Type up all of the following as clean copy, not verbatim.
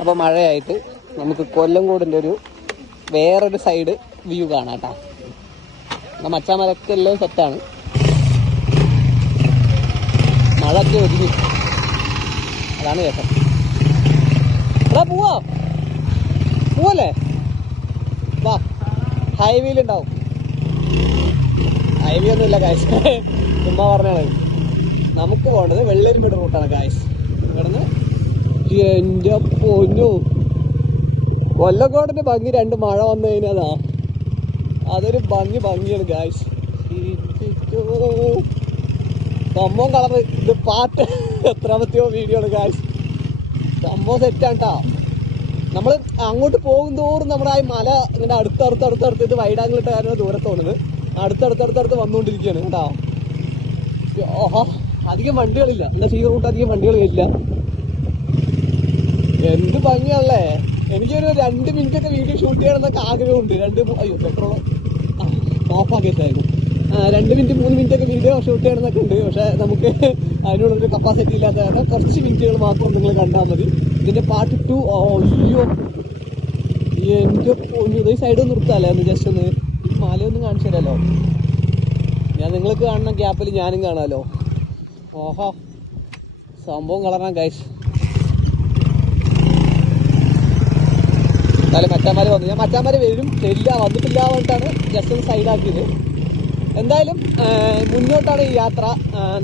അപ്പോൾ മഴയായിട്ട് നമുക്ക് കൊല്ലംകോടിൻ്റെ ഒരു വേറൊരു സൈഡ് വ്യൂ കാണാം കേട്ടോ. മച്ചാമലൊക്കെ എല്ലാം സെറ്റാണ്. മഴയൊക്കെ ഒതുങ്ങി, അതാണ് കേട്ടത്. എടാ പോവല്ലേ? വാ, ഹൈവേയിലുണ്ടാവും. ഹൈവേ ഒന്നുമില്ല ഗായ്സ്, ചുമ്മാ പറഞ്ഞാണ്. നമുക്ക് പോകേണ്ടത് വെള്ളരിമേട് റൂട്ടാണ് ഗായ്സ്. ഇവിടുന്ന് എൻ്റെ പൊന്നു കൊല്ലക്കോടിന്റെ ഭംഗി രണ്ട് മഴ വന്നു കഴിഞ്ഞാ അതൊരു ഭംഗിയാണ് ഗായ്സ്. സംഭവം കളറ് ഇത് പാട്ട് എത്രാമത്തെയോ വീഡിയോ ആണ് ഗായ്സ്. സംഭവം സെറ്റാണ് കേട്ടോ. നമ്മൾ അങ്ങോട്ട് പോകും തോറും നമ്മുടെ ആ മല ഇങ്ങനെ അടുത്തടുത്ത് ഇത് വൈഡാങ്ങിലിട്ട കാരണം ദൂരത്തോണത് അടുത്തടുത്ത് വന്നുകൊണ്ടിരിക്കുകയാണ് കേട്ടോ. ഓഹോ, അധികം വണ്ടികളില്ല. എന്താ ഈ റൂട്ട് അധികം വണ്ടികളില്ല. എന്ത് ഭംഗിയാണല്ലേ. എനിക്കൊരു 2 മിനിറ്റൊക്കെ വീഡിയോ ഷൂട്ട് ചെയ്യണമെന്നൊക്കെ ആഗ്രഹമുണ്ട്. പെട്രോൾ ഓഫാക്കിയിട്ടായിരുന്നു. 2 മിനിറ്റ് 3 മിനിറ്റൊക്കെ വീഡിയോ ഷൂട്ട് ചെയ്യണമെന്നൊക്കെ ഉണ്ട്. പക്ഷെ നമുക്ക് അതിനുള്ളൊരു കപ്പാസിറ്റി ഇല്ലാത്ത കാരണം കുറച്ച് മിനിറ്റുകൾ മാത്രം നിങ്ങൾ കണ്ടാൽ മതി. ഇതിന്റെ പാർട്ട് 2 അയ്യോ എൻ്റെ പൊന്നു, ഈ സൈഡ് ഒന്ന് നിർത്താല്ലേ ഒന്ന് ജസ്റ്റ് ഒന്ന് ഈ മലയൊന്നും കാണിച്ചു തരാമല്ലോ. ഞാൻ നിങ്ങൾക്ക് കാണുന്ന ഗ്യാപ്പിൽ ഞാനും കാണാമല്ലോ. ഓഹോ, സംഭവം കളറാൻ ഗൈസ്. എന്തായാലും മച്ചാന്മാർ വന്നു. ഞാൻ മച്ചാന്മാർ വരും വന്നിട്ടില്ല പറഞ്ഞിട്ടാണ് ജസ്റ്റ് ഒന്ന് സൈഡാക്കിയത്. എന്തായാലും മുന്നോട്ടാണ് ഈ യാത്ര.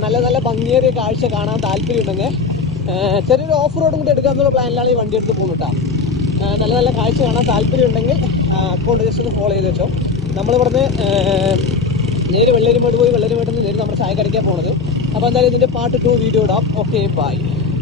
നല്ല നല്ല ഭംഗിയേറിയ കാഴ്ച കാണാൻ താല്പര്യമുണ്ടെങ്കിൽ ചെറിയൊരു ഓഫ് റോഡും കൂടി എടുക്കാന്നുള്ള പ്ലാനിലാണ് ഈ വണ്ടി എടുത്ത് പോകുന്നത് കേട്ടോ. നല്ല നല്ല കാഴ്ച കാണാൻ താല്പര്യമുണ്ടെങ്കിൽ അക്കൗണ്ട് ജസ്റ്റ് ഒന്ന് ഫോളോ ചെയ്ത് വെച്ചോ. നമ്മളിവിടുന്ന് നേരെ വെള്ളരിമേട് പോയി വെള്ളരിമേട്ടിൽ നിന്ന് നേരെ നമ്മുടെ ചായ കടയ്ക്കാൻ പോണത്. അപ്പോൾ എന്തായാലും ഇതിൻ്റെ പാർട്ട് 2 വീഡിയോ ഇടാം. Okay, by.